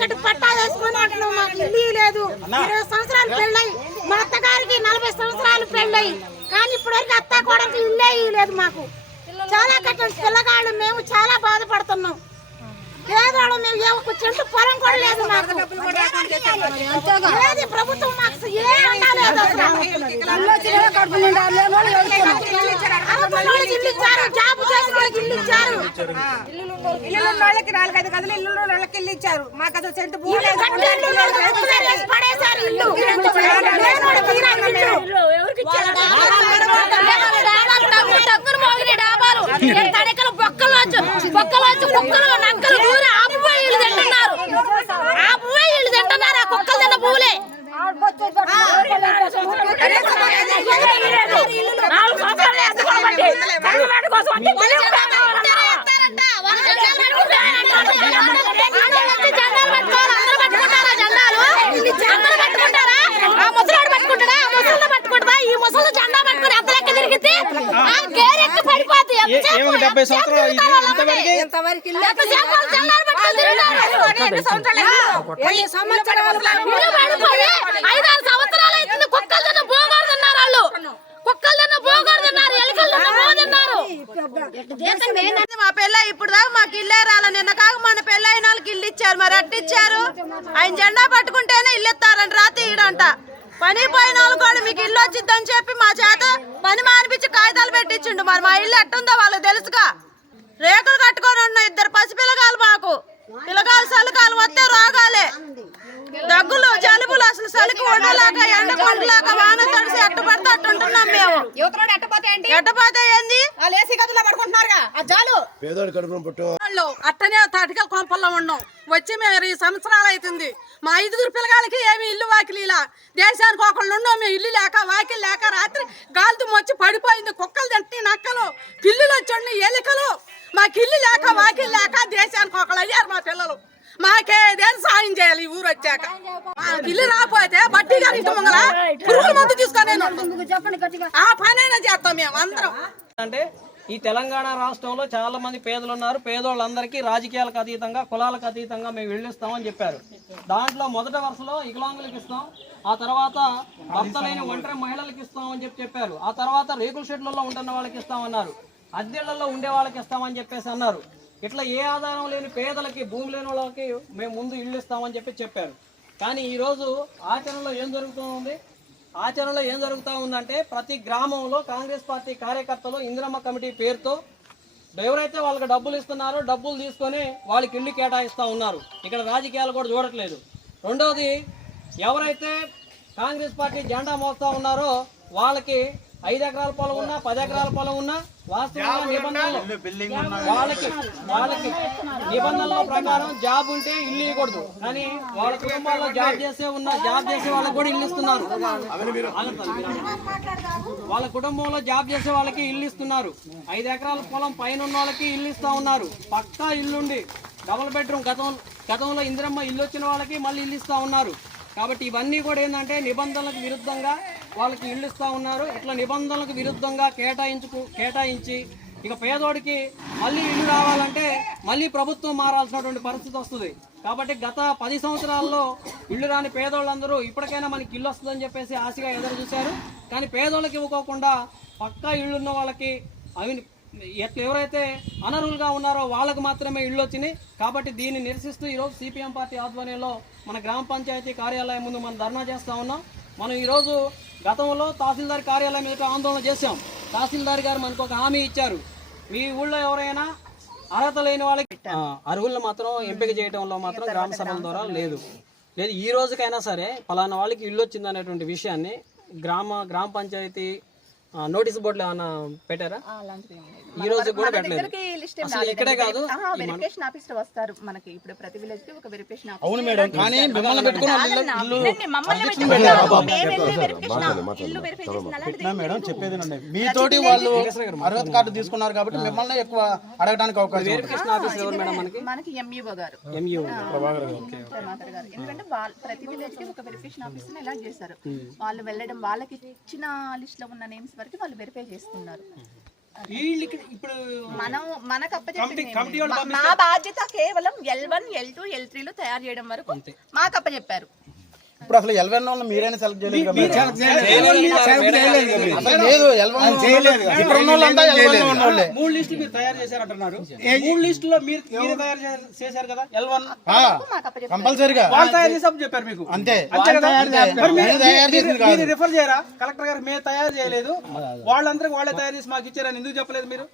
చెట్టు పట్టా వేసుకొని అంటున్నాం మాకు ఇల్లు లేదు. ఇరవై సంవత్సరాలు పెళ్ళై. మా అత్తగారికి నలభై సంవత్సరాలు పెళ్ళై. కానీ ఇప్పటివరకు అత్త కూడా ఇల్లే లేదు మాకు. చాలా కట్టం పిల్లగాళ్ళు మేము చాలా బాధపడుతున్నాం. పేదవాళ్ళు మేము ఏ చెట్టు పొలం కూడా లేదు మాకు. ఏది ప్రభుత్వం మాకు ఏ ఇల్లు వాళ్ళకి నాలుగైదు గదులు ఇల్లు ఉన్న వాళ్ళకి ఇల్లు ఇచ్చారు. మాకు అసలు సెంటు భూమి ఇల్లు లేదు. తిరుగుతారు? ఎన్ని సంవత్సరాలు ఎన్ని సంవత్సరాలు ఇల్లు పడిపోయి ఐదారు సంవత్సరాలు అవుతుంది కుక్కలు తిన్న పోగొడు తిన్నారు వాళ్ళు కుక్కలు తిన్న పోగొడు తిన్నారు ఎలుకలు తిన్న పో తిన్నారు మా పెళ్ళ ఇప్పుడు దాకా మాకు ఇల్లే రాల నిన్న కాక మన పెళ్ళ అయిన వాళ్ళకి ఇల్లు అట్టిచ్చారు ఆయన జెండా పట్టుకుంటేనే ఇల్లు ఇస్తారంట రాత్రి ఈడంట. పని పోయిన వాళ్ళు కూడా మీకు ఇల్లు వచ్చిద్దని చెప్పి మా చేత పని మానిపించి కాగితాలు పెట్టించిండు. మరి మా ఇల్లు ఎట్టుందో వాళ్ళకి తెలుసుగా. రేకులు కట్టుకొని ఉన్న ఇద్దరు పసిపిల్లగాలు మాకు. పిల్లగాలు చలికాలు వస్తే రోగాలే. దగ్గులు జలుబులు అసలు చలికి ఉండలేక ఎండ పండులేక వాన తడిసి ఎట్ట పడితే అట్టు ఉంటున్నాం మేము. ఎట్టపోతే ఏంది? వాళ్ళు ఏసీ ఆ జాలు పేదోడి కడుపున పుట్టు. వాళ్ళు అట్టనే తాటికల కొంపల్లో ఉన్నాం. వచ్చి మేము ఇరవై సంవత్సరాలు అవుతుంది. మా ఐదుగురు పిల్లగాళ్ళకి ఏమి ఇల్లు వాకిలి ఇలా. దేశానికి ఒకళ్ళు ఉన్నాం మేము ఇల్లు లేక వాకిలి లేక రాత్రి గాలితో వచ్చి పడిపోయింది. కుక్కలు తింటే నక్కలు పిల్లులు వచ్చి ఎలుకలు. మాకు ఇల్లు లేక వాకిలి లేక దేశానికి ఒకళ్ళు అయ్యారు మా పిల్లలు. మాకేదేం సాయం చేయాలి ఈ ఊరు వచ్చాక. ఇల్లు రాకపోతే బట్టి గారి ముంగల పురుగుల మందు తీసుకొని ఆ పనైనా చేస్తాం మేము అందరం. అంటే ఈ తెలంగాణ రాష్ట్రంలో చాలా మంది పేదలు ఉన్నారు. పేదోళ్ళందరికీ రాజకీయాలకు అతీతంగా కులాలకు అతీతంగా మేము వెళ్ళిస్తామని చెప్పారు. దాంట్లో మొదటి వరుసలో ఇకలాంగులకు ఇస్తాం. ఆ తర్వాత భర్త లేని ఒంటరి మహిళలకు ఇస్తామని చెప్పి చెప్పారు. ఆ తర్వాత రేకుల షెడ్లలో ఉంటున్న వాళ్ళకి ఇస్తామన్నారు. అద్దెళ్ళలో ఉండే వాళ్ళకి ఇస్తామని చెప్పేసి అన్నారు. ఇట్లా ఏ ఆధారం లేని పేదలకి భూమి లేని వాళ్ళకి మేము ముందు ఇల్లు ఇస్తామని చెప్పి చెప్పారు. కానీ ఈరోజు ఆచరణలో ఏం జరుగుతుంది? ఆచరణలో ఏం జరుగుతూ ఉందంటే ప్రతి గ్రామంలో కాంగ్రెస్ పార్టీ కార్యకర్తలు ఇందిరమ్మ కమిటీ పేరుతో ఎవరైతే వాళ్ళకి డబ్బులు ఇస్తున్నారో డబ్బులు తీసుకొని వాళ్ళకి ఇల్లు కేటాయిస్తూ ఉన్నారు. ఇక్కడ రాజకీయాలు కూడా చూడట్లేదు. రెండవది ఎవరైతే కాంగ్రెస్ పార్టీ జెండా మోస్తూ ఉన్నారో వాళ్ళకి ఐదు ఎకరాల పొలం ఉన్నా పది ఎకరాల పొలం ఉన్నా వాస్తవంగా నిబంధనలు వాళ్ళకి వాళ్ళకి నిబంధనల ప్రకారం జాబ్ ఉంటే ఇల్లు ఇవ్వకూడదు. కానీ వాళ్ళ కుటుంబాల్లో జాబ్ చేసే ఉన్న జాబ్ చేసే వాళ్ళకి కూడా ఇల్లు ఇస్తున్నారు. వాళ్ళ కుటుంబంలో జాబ్ చేసే వాళ్ళకి ఇల్లు ఇస్తున్నారు. ఐదు ఎకరాల పొలం పైన ఉన్న వాళ్ళకి ఇల్లు ఇస్తా ఉన్నారు. పక్కా ఇల్లుండి. డబుల్ బెడ్రూమ్ గతం గతంలో ఇందిరమ్మ ఇల్లు వచ్చిన వాళ్ళకి మళ్ళీ ఇల్లు ఇస్తా ఉన్నారు. కాబట్టి ఇవన్నీ కూడా ఏంటంటే నిబంధనలకు విరుద్ధంగా వాళ్ళకి ఇల్లు ఇస్తూ ఉన్నారు. ఇట్లా నిబంధనలకు విరుద్ధంగా కేటాయించుకు కేటాయించి ఇక పేదోడికి మళ్ళీ ఇల్లు రావాలంటే మళ్ళీ ప్రభుత్వం మారాల్సినటువంటి పరిస్థితి వస్తుంది. కాబట్టి గత పది సంవత్సరాల్లో ఇల్లు రాని పేదోళ్ళందరూ ఇప్పటికైనా మనకి ఇల్లు వస్తుందని చెప్పేసి ఆశగా ఎదురు చూశారు. కానీ పేదోళ్ళకి ఇవ్వకోకుండా పక్కా ఇళ్ళు ఉన్న వాళ్ళకి అవి ఎట్లా ఎవరైతే అనర్హులుగా ఉన్నారో వాళ్ళకు మాత్రమే ఇళ్ళు వచ్చినాయి. కాబట్టి దీన్ని నిరసిస్తూ ఈరోజు సిపిఎం పార్టీ ఆధ్వర్యంలో మన గ్రామ పంచాయతీ కార్యాలయం ముందు మనం ధర్నా చేస్తూ ఉన్నాం. మనం ఈరోజు గతంలో తహసీల్దార్ కార్యాలయం మీద ఆందోళన చేశాం. తహసీల్దార్ గారు మనకు ఒక హామీ ఇచ్చారు. మీ ఊళ్ళో ఎవరైనా అర్హత లేని వాళ్ళకి అర్హులను మాత్రం ఎంపిక చేయడంలో మాత్రం గ్రామ సభల ద్వారా లేదు. లేదు ఈ రోజుకైనా సరే పలానా వాళ్ళకి ఇల్లు వచ్చింది అనేటువంటి విషయాన్ని గ్రామ గ్రామ పంచాయతీ నోటీస్ బోర్డులో ఏమైనా పెట్టారా? ఈ రోజు కూడా పెట్టలేదు. అసలు ఇక్కడే కాదు. వెరిఫికేషన్ ఆఫీసర్ వస్తారు మనకి. ఇప్పుడు ప్రతి విలేజ్కి ఒక వెరిఫికేషన్ అవును మేడం కానీ మిమ్మల్ని పెట్టుకుని వాళ్ళు ఇల్లు- ఇల్లు మేడం చెప్పేది మీతోటి వాళ్ళు అర్హత కార్డు తీసుకున్నారు కాబట్టి మిమ్మల్ని ఎక్కువ అడగడానికి అవకాశం ఉంది. వెరిఫికేషన్ ఆఫీసర్ ఎవరు మేడం మనకి? మనకి ఎంఈఓ గారు. ఎంయూ ప్రభాకర్ గారు. ఎందుకంటే వాళ్ళ ప్రతి విలేజ్కి ఒక వెరిఫికేషన్ ఆఫీసర్ ఎలా చేశారు. వాళ్ళు వెళ్ళడం వాళ్ళకి ఇచ్చిన లిస్ట్లో ఉన్న నేమ్స్ వరకు వాళ్ళు వెరిఫై చేసుకున్నారు. ఇప్పుడు మనం మనకు అప్పచెప్పింది మా బాధ్యత కేవలం L one L two L త్రీలు తయారు చేయడం వరకు మాకు అప్పచెప్పారు. ఇప్పుడు అసలు ఎల్వెన్ వాళ్ళు మీరైనా సెలెక్ట్ చేయలేదు కదా మేడం. అసలు లేదు ఎల్వెన్ ఇక్కడ ఉన్న వాళ్ళంతా ఎల్వెన్ ఉన్న వాళ్ళే మూడు లిస్టులు మీరు తయారు చేశారంటున్నారు. మూడు లిస్టులో మీరు మీరే తయారు చేశారు కదా? వన్ కంపల్సరీగా. వాళ్ళు తయారు చేసి చెప్పారు మీకు. అంతే. మీరు రిఫర్ చేయరా? కలెక్టర్ గారు మేము తయారు చేయలేదు. వాళ్ళందరికీ వాళ్ళే తయారు చేసి మాకు ఇచ్చారని ఎందుకు చెప్పలేదు మీరు?